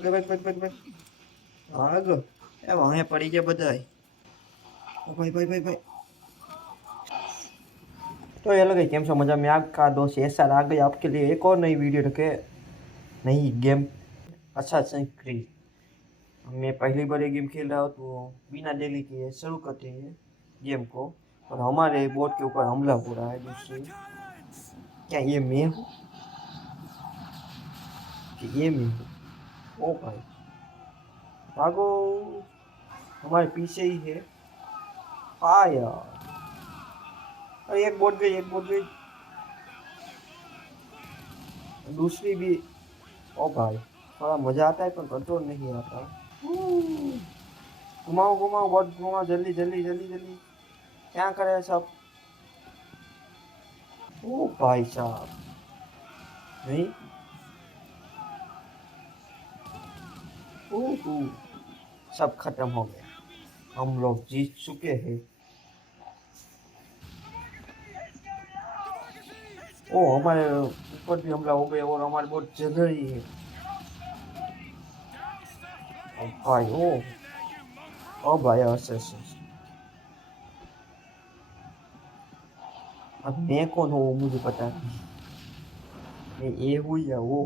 ભાઈ ભાઈ ભાઈ ભાઈ भाग ए वहां पड़ी गया बधाई ओ भाई भाई भाई भाई तो ये लगे गेम से मजा में आपका दोस्त ऐसा आ गई आपके लिए एक और नई वीडियो रखे नई गेम अच्छा क्री मैं पहली बार ये गेम खेल रहा हूँ तो बिना डेली के शुरू करते हैं गेम को और हमारे बोर्ड के ऊपर हमला हो रहा है दूसरी क्या ये मैं हूँ कि ये मैं हूँ ओ भाई भागो हमारे पीछे ही है फायर अरे एक बोट गई दूसरी भी ओ भाई थोड़ा मजा आता है पर कंट्रोल नहीं आता घुमाओ घुमाओ बहुत घुमाओ जल्दी जल्दी जल्दी जल्दी क्या करे सब ओ भाई साहब नहीं ओ सब खत्म हो गया हम लोग जीत चुके हैं ओ हमारे ऊपर भी हमला हो गया और हमारी बहुत जल रही है ओ भाई ओ भाई अब मैं कौन हूँ मुझे पता नहीं मैं ये हूँ या वो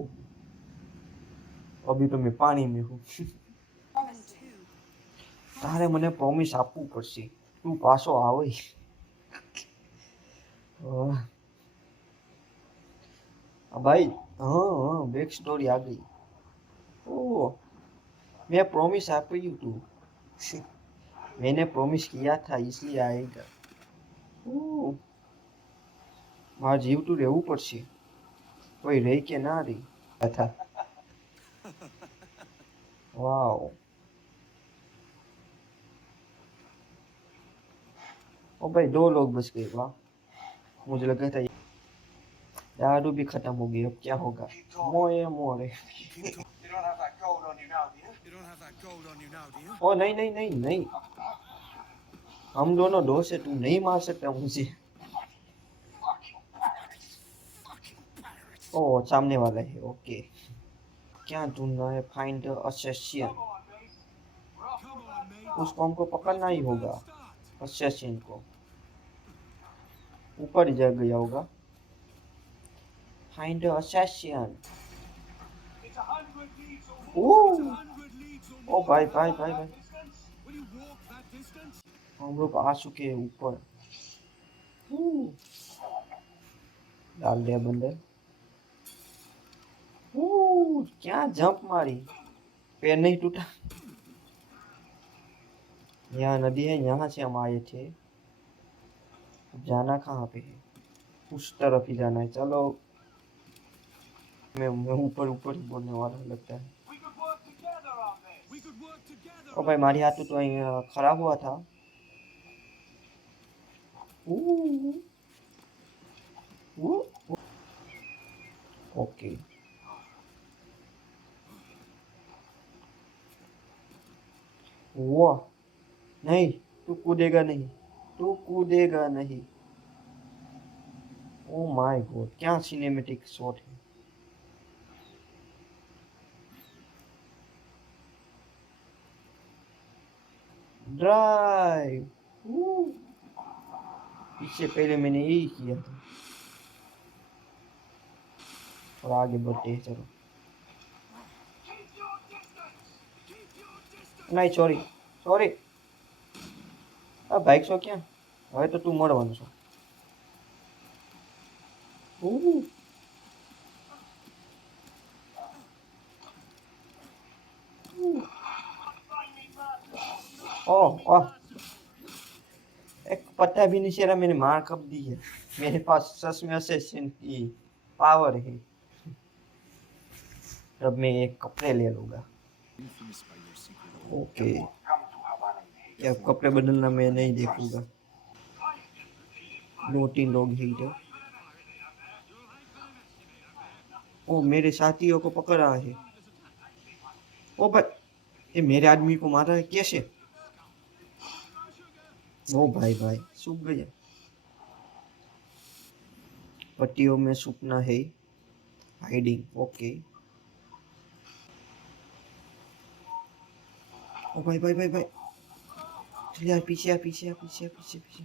अभी तो मैं पानी में हूँ તારે મને પ્રોમિસ આપવું પડશે તું પાછો આવે भाई हाँ हाँ बैक स्टोरी आ गई ओ मैं प्रॉमिस आप ही तू मैंने प्रॉमिस किया था इसलिए आएगा ओ मार जीव तू રહેવું પડશે કોઈ રહી કે ના રહી था वाओ ओ भाई 2 लोग बच गए वाह मुझे लगा था दारू भी खत्म हो गई अब क्या होगा मोए मोरे ओ नहीं नहीं नहीं नहीं हम दोनों दोस्त है तू नहीं मार सकता मुझे ओ सामने वाला है ओके क्या ढूंढना है फाइंड द असैसिन उसको हमको पकड़ना ही होगा असैसिन को ऊपर ही जा गया होगा फाइंड द असैसिन ओ भाई भाई भाई भाई हम लोग आ चुके हैं ऊपर डाल दिया बंदर क्या जंप मारी पैर नहीं टूटा यहाँ नदी है यहाँ से हम आए थे जाना कहाँ पे है उस तरफ ही जाना है चलो मैं ऊपर ऊपर ही बोलने वाला लगता है ओ भाई मारी हाथ तो खराब हुआ था ओके वाह नहीं तू कूदेगा नहीं तू कूदेगा नहीं ओ माय गॉड क्या सिनेमेटिक शॉट है ड्राइव इससे पहले मैंने यही किया था और आगे बढ़ते हैं चलो नहीं सॉरी सॉरी अब बाइक शो क्या હવે તો તું મળવાનું છો ओह ओह एक पता भी नहीं चला मैंने मार कब दी है मेरे पास सच में असैसिन की पावर है अब मैं एक कपड़े ले लूंगा ओके क्या कपड़े बदलना मैं नहीं देखूंगा दो तीन लोग ही थे ओ मेरे साथियों को पकड़ा है ओ भाई ये मेरे आदमी को मारा है कैसे ओ भाई भाई सूख गया पट्टियों में सूखना है हाइडिंग ओके ओ भाई भाई भाई भाई, चल यार पीछे आ पीछे आ पीछे आ पीछे पीछे।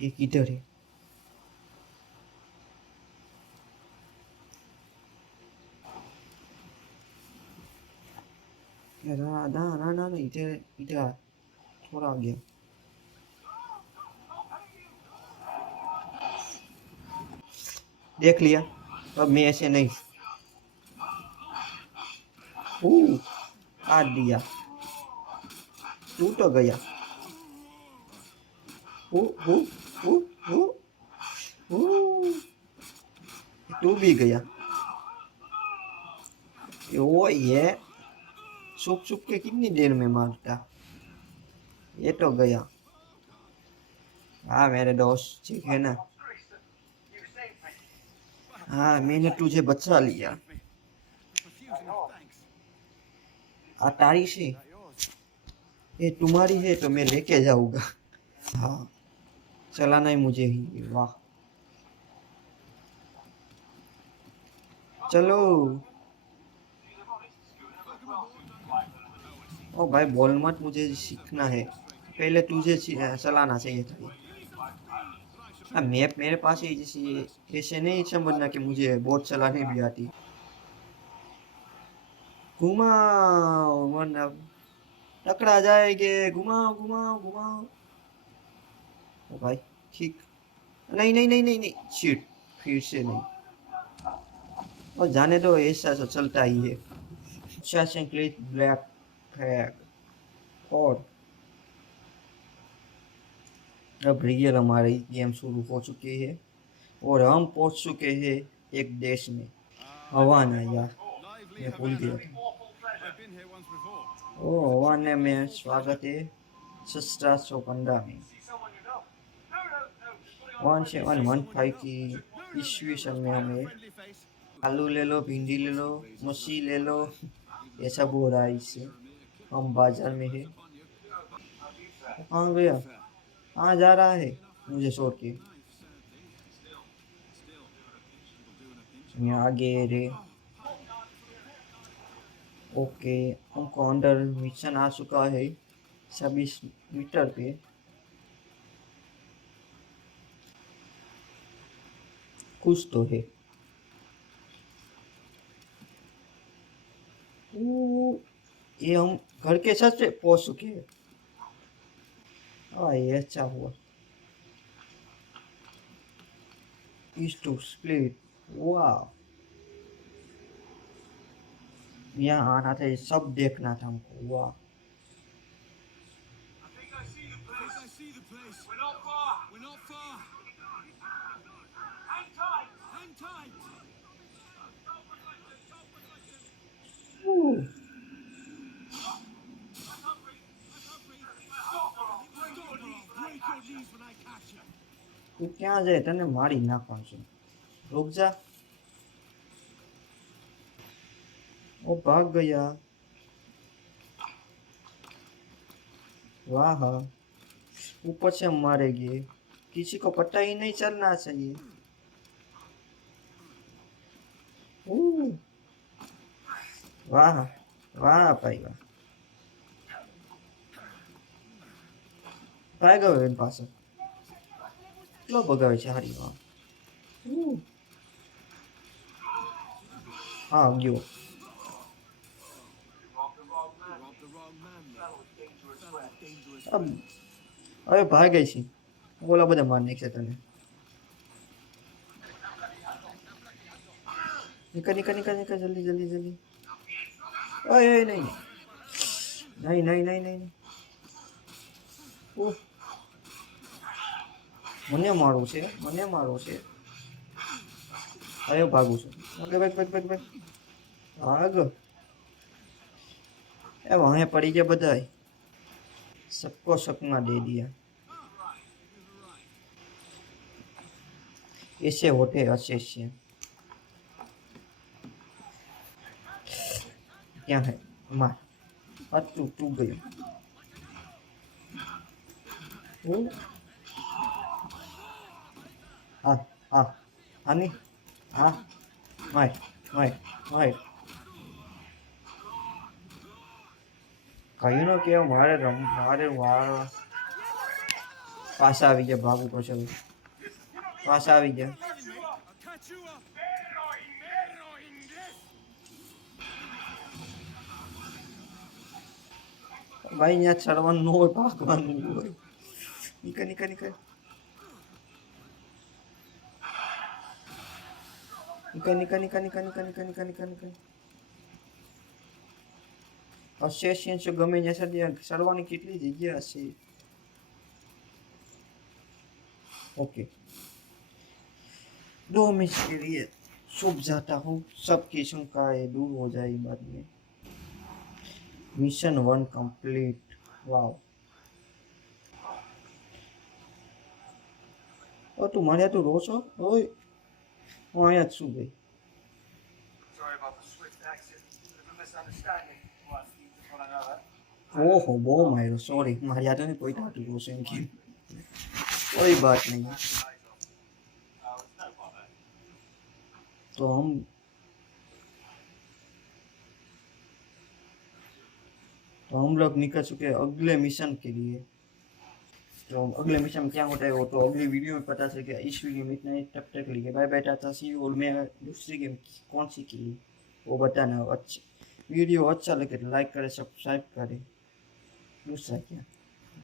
ये किधर है? यार ना ना ना ना ना, इधर इधर आ, थोड़ा आ गया। देख लिया, अब मैं ऐसे नहीं। काट दिया, तू तो गया। ओ ओ ओ ओ ओ, तू भी गया। ओ ये छुप छुप के कितनी देर में मारता। ये तो गया। हाँ मेरे दोस्त, ठीक है ना। हाँ मैंने तुझे बचा लिया। तारी से ये तुम्हारी है तो मैं लेके जाऊंगा। हाँ चलाना है मुझे ही, वाह। चलो। ओ भाई बोल मत, मुझे सीखना है। पहले तुझे चलाना चाहिए था। अब मैप मेरे पास है, जैसे ऐसे नहीं समझना कि मुझे बोट चलाने भी आती। घुमाओ वरना टकरा जाएंगे, घुमाओ घुमाओ घुमाओ। ओ भाई ठीक। नहीं नहीं नहीं नहीं नहीं, शिट, फिर से नहीं। और जाने दो, ऐसा तो चलता ही है। Assassin's Creed black flag. और अब रियल हमारी गेम शुरू हो चुकी है और हम पहुंच चुके हैं एक देश में। हवाना यार, मैं भूल गया था। ओ हवाने में स्वागत है 1715 में। 1715 की ईस्वी सन में हमें आलू ले लो, भिंडी ले लो, मछली ले लो, ये सब हो रहा है इससे। हम बाजार में है। कहाँ गया? कहाँ जा रहा है मुझे छोड़ के? यहाँ आगे रे। ओके, हमको अंडर मिशन आ चुका है 26 मीटर पे। कुछ तो है। ओ, ये हम घर के छत पे पहुंच चुके हैं। ये अच्छा हुआ। इस टू स्प्लिट, वाह। यहाँ आना था, ये सब देखना था हमको, वाह। તું ક્યાં જાય, તને મારી નાખવાનું છે। रुक जा। वो भाग गया। वाह, ऊपर से हम मारेंगे, किसी को पता ही नहीं चलना चाहिए। वाह वाह भाई वाह। ભાઈ ગયો એની પાસે, કેટલો બગાવે છે હારી વાહ। હા ગયો। હવે ભાગે છે, ઓલા બધા માર નાખશે તને। निकल निकल निकल निकल, जल्दी जल्दी जल्दी। ओए नहीं नहीं नहीं नहीं नहीं नहीं नहीं। મને મારવું છે, મને મારવું છે। હવે ભાગું છું। ભાગ ભાગ ભાગ ભાગ ભાગ ભાગ। એ वहाँ पड़ी गया बधाई, सबको सपना दे दिया। ऐसे होते अच्छे से। क्या है मार, तू तू गयो। हाँ हाँ हनी, हाँ मार मार मार। કહ્યું ને કે મારે વાળ પાછા આવી ગયા, ભાગવું પડશે હવે. પાછા આવી ગયા. ભાઈ અહીંયા ચડવાનું ન હોય, ભાગવાનું હોય. નીકળ નીકળ નીકળ નીકળ નીકળ નીકળ નીકળ નીકળ નીકળ નીકળ નીકળ નીકળ. અશેષ ગમે ત્યાં ચડવાની કેટલી જગ્યા હશે. ओके 2 मिनट के लिए छुप जाता हूँ, सबकी शंकाएं दूर हो जाए बाद में. Mission 1 complete. वाव. और तुम्हारे तो रो છો ઓય હું અહીંયા જ છું ભાઈ. ઓહો બહુ માર્યો, સોરી મારી યાદ નહીં કોઈ ટાટું રોશે એમ કે कोई बात नहीं. तो हम लोग निकल चुके हैं अगले मिशन के लिए. तो अगले मिशन क्या होता है वो तो अगली वीडियो में पता चलेगा. इस वीडियो में इतना ही. तब तक लिए bye bye tata see you. और मैं दूसरी गेम कौन सी की वो बताना. अच्छा वीडियो अच्छा लगे तो लाइक करें, सब्सक्राइब करें. दूसरा क्या